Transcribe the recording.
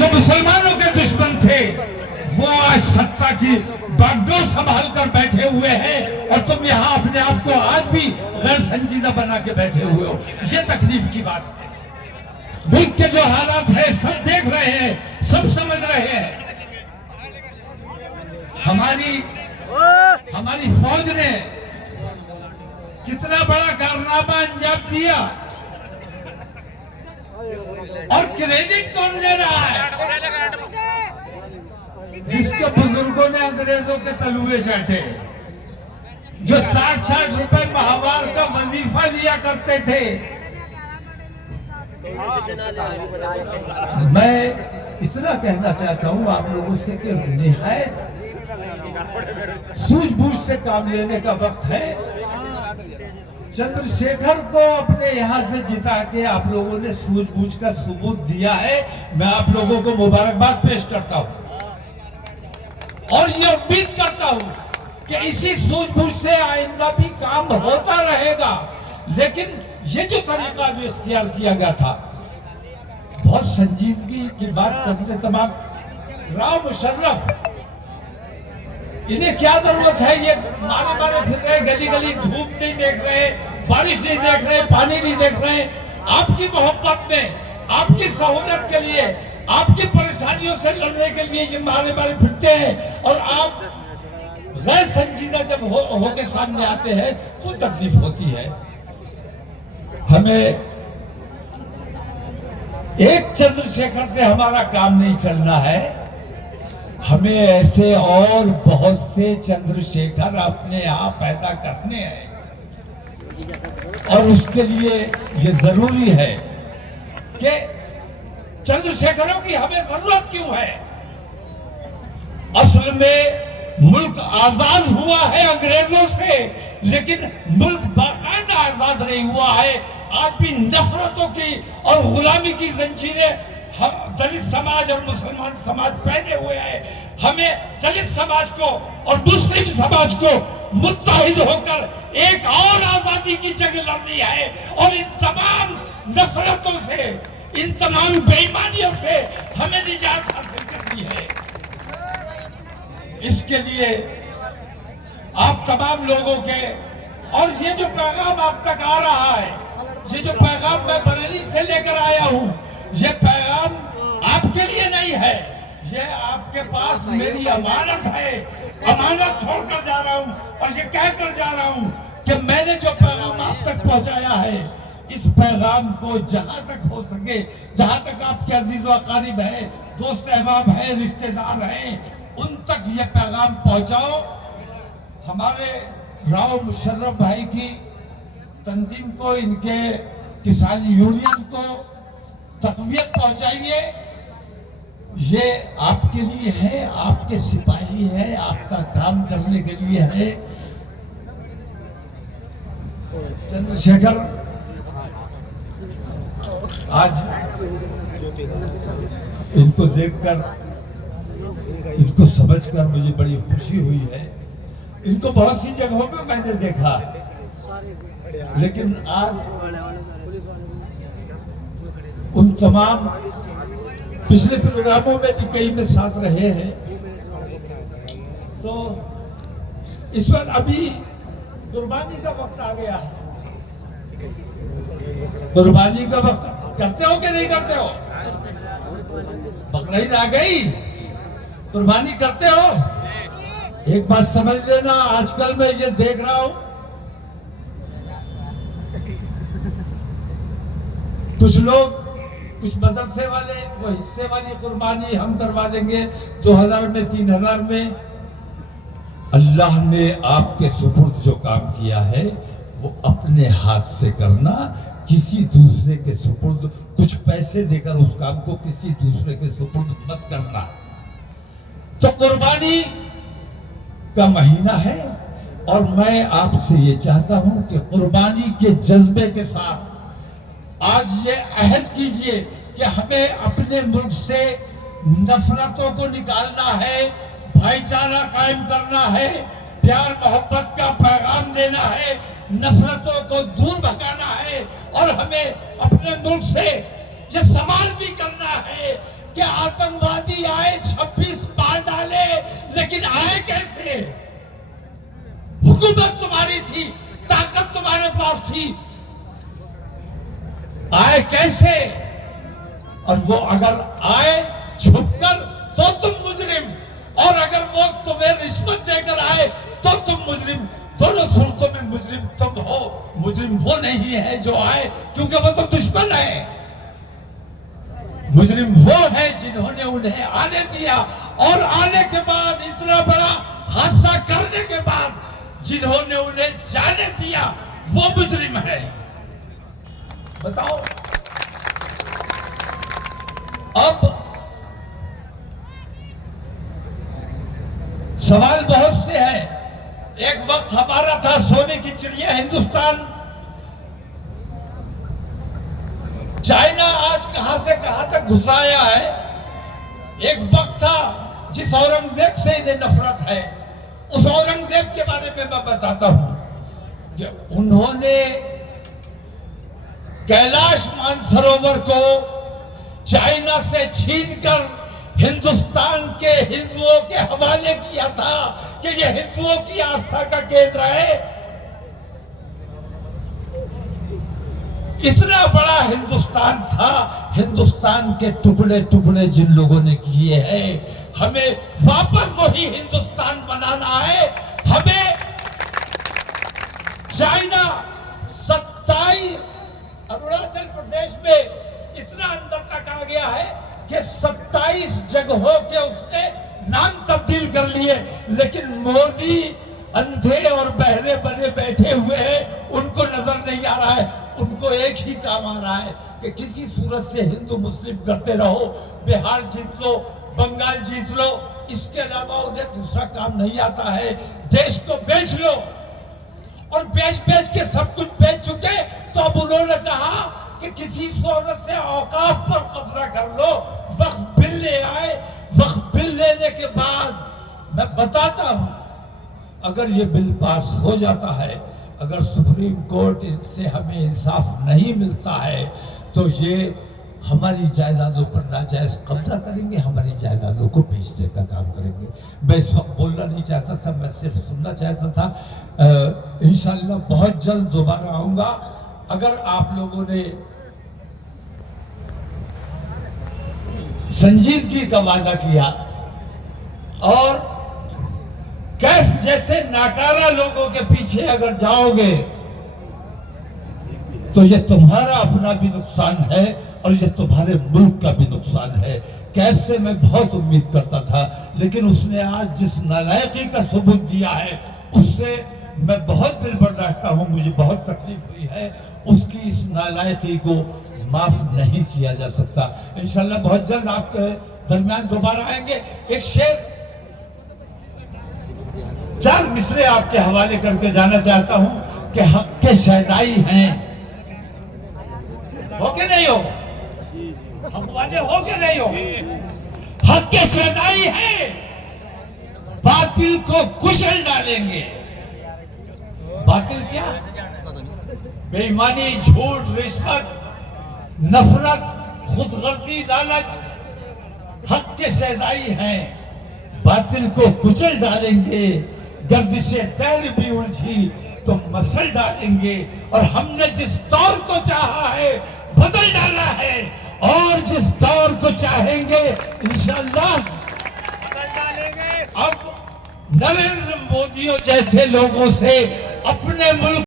जो मुसलमानों के दुश्मन थे वो आज सत्ता की बागडोर संभाल कर बैठे हुए हैं और तुम यहाँ अपने आप को आज भी गैर संजीदा बना के बैठे हुए हो। ये तकलीफ की बात है। मुल्क के जो हालात है सब देख रहे हैं, सब समझ रहे हैं। हमारी फौज ने कितना बड़ा कारनामा अंजाम दिया और क्रेडिट कौन ले रहा है? जिसके बुजुर्गों ने अंग्रेजों के तलुए चाटे, जो 60-60 रुपए माहवार का वजीफा लिया करते थे। मैं इतना कहना चाहता हूं आप लोगों से कि निहायत सूझबूझ से काम लेने का वक्त है। चंद्रशेखर को अपने यहाँ से जिता के आप लोगों ने सूझबूझ का सबूत दिया है। मैं आप लोगों को मुबारकबाद पेश करता हूँ और ये उम्मीद करता हूँ कि इसी सूझबूझ से आइंदा भी काम होता रहेगा। लेकिन ये जो तरीका भी इख्तियार किया गया था, बहुत संजीदगी की बात करने तमाम राव मुशर्रफ, इन्हें क्या जरूरत है? ये मारे फिर रहे, गली गली धूप नहीं देख रहे, बारिश नहीं देख रहे, पानी नहीं देख रहे। आपकी मोहब्बत में, आपकी सहूलियत के लिए, आपकी परेशानियों से लड़ने के लिए ये मारे फिरते हैं और आप गैर संजीदा जब होके सामने आते हैं तो तकलीफ होती है। हमें एक चंद्रशेखर से हमारा काम नहीं चलना है, हमें ऐसे और बहुत से चंद्रशेखर अपने यहाँ पैदा करने हैं और उसके लिए ये जरूरी है कि चंद्रशेखरों की हमें जरूरत क्यों है? असल में मुल्क आजाद हुआ है अंग्रेजों से, लेकिन मुल्क बाकायदा आजाद नहीं हुआ है। आज भी नफरतों की और गुलामी की जंजीरें दलित समाज और मुसलमान समाज पहने हुए हैं। हमें दलित समाज को और मुस्लिम समाज को मुत्तहिद होकर एक और आजादी की जंग लड़नी है और इन तमाम नफरतों से, इन तमाम बेईमानियों से हमें निजात हासिल करनी है। इसके लिए आप तमाम लोगों के, और ये जो पैगाम आप तक आ रहा है, ये जो पैगाम मैं बरेली से लेकर आया हूं, ये पैगाम आपके लिए नहीं है, ये आपके पास मेरी अमानत है। अमानत छोड़कर जा रहा हूं और ये कहकर जा रहा हूं कि मैंने जो पैगाम आप तक पहुंचाया है, इस पैगाम को जहां तक हो सके, जहां तक आपके अजीज व अकारीब है, दोस्त अहबाब है, रिश्तेदार हैं, उन तक ये पैगाम पहुंचाओ। हमारे राव मुशर्रफ भाई की तंजीम को, इनके किसान यूनियन को तक़वियत पहुंचाइए। ये आपके लिए है, आपके सिपाही है, आपका काम करने के लिए है। चंद्रशेखर आज इनको देखकर, इनको समझकर मुझे बड़ी खुशी हुई है। इनको बहुत सी जगहों पे मैंने देखा, लेकिन आज उन तमाम पिछले प्रोग्रामों में भी कई में साथ रहे हैं। तो इस वक्त अभी कुर्बानी का वक्त आ गया है। कुर्बानी का वक्त करते हो कि नहीं करते हो? बकरीद आ गई, कुर्बानी करते हो? एक बात समझ लेना, आजकल मैं ये देख रहा हूं, कुछ लोग, कुछ मदरसे वाले वो हिस्से वाली कुर्बानी हम करवा देंगे 2000 में, 3000 में। अल्लाह ने आपके सुपुर्द जो काम किया है वो अपने हाथ से करना, किसी दूसरे के सुपुर्द कुछ पैसे देकर उस काम को किसी दूसरे के सुपुर्द मत करना। तो कुर्बानी का महीना है और मैं आपसे ये चाहता हूं कि कुर्बानी के जज्बे के साथ आज ये अहद कीजिए कि हमें अपने मुल्क से नफरतों को निकालना है, भाईचारा कायम करना है, प्यार मोहब्बत का पैगाम देना है, नफरतों को दूर भगाना है और हमें अपने मुल्क से ये सवाल भी करना है कि आतंकवादी आए 26 मार डाले, लेकिन आए कैसे? हुकूमत तुम्हारी थी, ताकत तुम्हारे पास थी, आए कैसे? और वो अगर आए छुपकर तो तुम मुजरिम, और अगर वो तुम्हें रिश्वत देकर आए तो तुम मुजरिम। दोनों सूरतों में मुजरिम तुम हो, मुजरिम वो नहीं है जो आए, क्योंकि वो तो दुश्मन है। मुजरिम वो है जिन्होंने उन्हें आने दिया, और आने के बाद इतना बड़ा हादसा करने के बाद जिन्होंने उन्हें जाने दिया, वो मुजरिम है। बताओ। अब सवाल बहुत से हैं। एक वक्त हमारा था सोने की चिड़िया हिंदुस्तान, चाइना आज कहां से कहां तक घुसाया है। एक वक्त था जिस औरंगजेब से इन्हें नफरत है, उस औरंगजेब के बारे में मैं बताता हूं कि उन्होंने कैलाश मानसरोवर को चाइना से छीनकर हिंदुस्तान के हिंदुओं के हवाले किया था कि यह हिंदुओं की आस्था का केंद्र है। इतना बड़ा हिंदुस्तान था, हिंदुस्तान के टुकड़े टुकड़े जिन लोगों ने किए हैं, हमें वापस वही हिंदुस्तान बनाना है। हमें चाइना 27 अरुणाचल प्रदेश में इतना अंदर तक आ गया है कि 27 जगहों के उसने नाम तब्दील कर लिए, लेकिन मोदी अंधे और बहरे बने बैठे हुए हैं, उनको नजर नहीं आ रहा है। उनको एक ही काम आ रहा है कि किसी सूरत से हिंदू मुस्लिम करते रहो, बिहार जीत लो, बंगाल जीत लो, इसके अलावा उन्हें दूसरा काम नहीं आता है। देश को बेच लो, और बेच बेच के सब कुछ बेच चुके, तो अब उन्होंने कहा कि किसी सूरत से औकाफ पर कब्जा कर लो। वक्फ बिल ले आए, वक्फ बिल लेने के बाद मैं बताता हूं, अगर ये बिल पास हो जाता है, अगर सुप्रीम कोर्ट से हमें इंसाफ नहीं मिलता है, तो ये हमारी जायदादों पर नाजायज कब्जा करेंगे, हमारी जायदादों को बेचने का काम करेंगे। मैं इस वक्त बोलना नहीं चाहता था, मैं सिर्फ सुनना चाहता था। इंशाअल्लाह बहुत जल्द दोबारा आऊंगा। अगर आप लोगों ने संजीदगी का वादा किया और कैफ जैसे नाकारा लोगों के पीछे अगर जाओगे, तो ये तुम्हारा अपना भी नुकसान है और ये तुम्हारे मुल्क का भी नुकसान है। कैफ से मैं बहुत उम्मीद करता था, लेकिन उसने आज जिस नालायकी का सबूत दिया है, उससे मैं बहुत दिल बर्दाश्त हूं, मुझे बहुत तकलीफ हुई है। उसकी इस नालायकी को माफ नहीं किया जा सकता। इंशाल्लाह बहुत जल्द आपके दरमियान दोबारा आएंगे। एक शेर, 4 मिसरे आपके हवाले करके जाना चाहता हूं कि हक के शहदाई हैं। हो के नहीं हो? हक वाले हो के नहीं हो? हक के शहदाई हैं, बातिल को कुचल डालेंगे। बातिल क्या? बेईमानी, झूठ, रिश्वत, नफरत, खुदगर्जी, लालच, हक के शहदाई हैं, बातिल को कुचल डालेंगे। गर्दिशे तैर भी उलझी तो मसल डालेंगे। और हमने जिस दौर को चाहा है बदल डाला है, और जिस दौर को चाहेंगे इंशाअल्लाह बदल डालेंगे। अब नरेंद्र मोदियों जैसे लोगों से अपने मुल्क